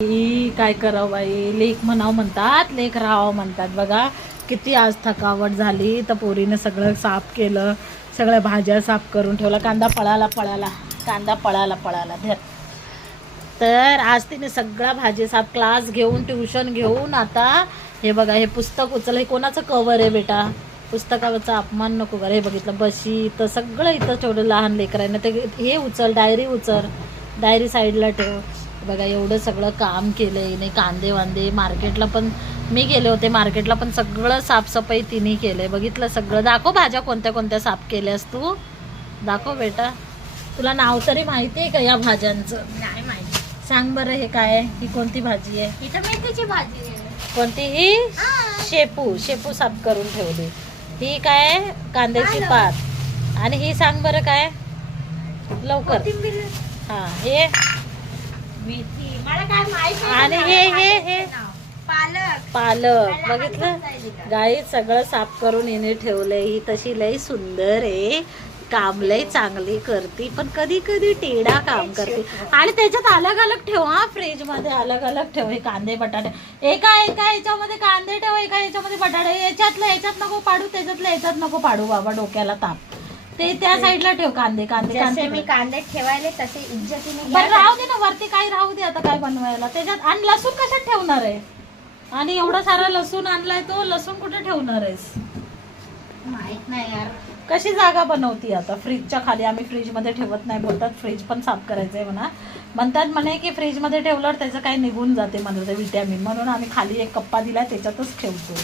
काय करावं बाई, लेख म्हणावं म्हणतात, लेख राहावं म्हणतात. बघा किती आज थकावट झाली, तर पोरीनं सगळं साफ केलं, सगळ्या भाज्या साफ करून ठेवला. कांदा पळाला धर. तर आज तिने सगळ्या भाजी साफ, क्लास घेऊन ट्युशन घेऊन आता हे बघा हे पुस्तक उचल. हे कोणाचं कवर आहे बेटा? पुस्तकावरचा अपमान नको कर. हे बघितलं बशी तर सगळं इथं ठेवलं लहान लेकरांना. ते हे उचल, डायरी उचल, डायरी साईडला ठेव. बघा एवढं सगळं काम केलं हिने. कांदे वांदे मार्केटला पण मी गेले होते, मार्केटला पण सगळं साफसफाई तिने केलंय. बघितलं सगळं. दाखव भाज्या कोणत्या कोणत्या साफ केल्यास तू, दाखव बेटा. तुला नाव तरी माहिती आहे का या भाज्यांचं? नाही माहिती. सांग बरं हे काय आहे? ही कोणती भाजी आहे? ही तर मेथीची भाजी आहे. कोणती? ही शेपू साफ करून ठेवली. ही काय आहे? कांद्याची पात. आणि ही सांग बरं काय लवकर. कोथिंबीर. हा हे मेथी मला काय माहिती. आणि हे पालक. बघितलं गाई सगळं साफ करून हिने ठेवलंय. ही तशी लई सुंदर आहे, काम लई चांगली करते, पण कधी कधी टेढा काम करते. आणि त्याच्यात अलग अलग ठेव हा, फ्रीज मध्ये अलग अलग ठेव. हे कांदे बटाटे एका याच्यामध्ये कांदे ठेव, एका याच्यामध्ये बटाटे. याच्यात नको पाडू, त्याच्यातलं याच्यात नको पाडू बाबा, डोक्याला ताप. ते त्या साईडला ठेव. कांदे मी कांदे ठेवायले तसे इज्जतीने. बरं राहू दे ना, वरती काही राहू दे आता काय बनवायला त्याच्यात. आणि लसूण कशात ठेवणार आहे? आणि एवढा सारा लसूण आणलाय, तो लसूण कुठे ठेवणार आहेस? माहित नाही यार. कशी जागा बनवती आता? फ्रीजच्या खाली. आम्ही फ्रीजमध्ये ठेवत नाही बोलतात, फ्रीज पण साफ करायचंय म्हणतात म्हणे की फ्रीजमध्ये ठेवल्यावर त्याचं काही निघून जाते म्हणतात विटॅमिन, म्हणून आम्ही खाली एक कप्पा दिलाय त्याच्यातच ठेवतो.